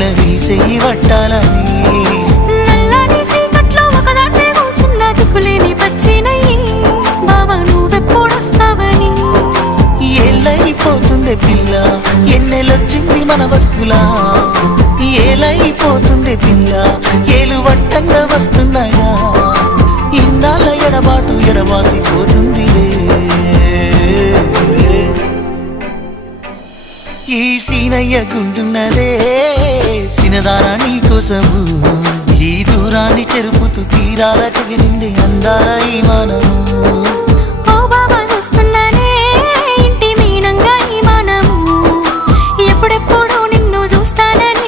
పిల్ల నీ చెయ్యి పట్టాలని నల్లని సీకట్లో ఒకదాన్నే కూసున్న దిక్కులేని పచ్చినయ్యి బావా నువ్వెప్పుడొస్తావని ఏళ్ళైపోతుందే పిల్ల ఎన్నెలొచ్చింది మన బతుకులా ఏలైపోతుందే పిల్ల ఏలు వట్టంగా వస్తున్నాయా ఇన్నాళ్ళ ఎడబాటు ఎడవాసిపోతుందిలే ఈ సీనయ్య గుంటున్నదే సినదారా నీ కోసము ఈ దూరాన్ని చెరుపుతూ తీరాల తెగిరింది అందాల ఈ మానము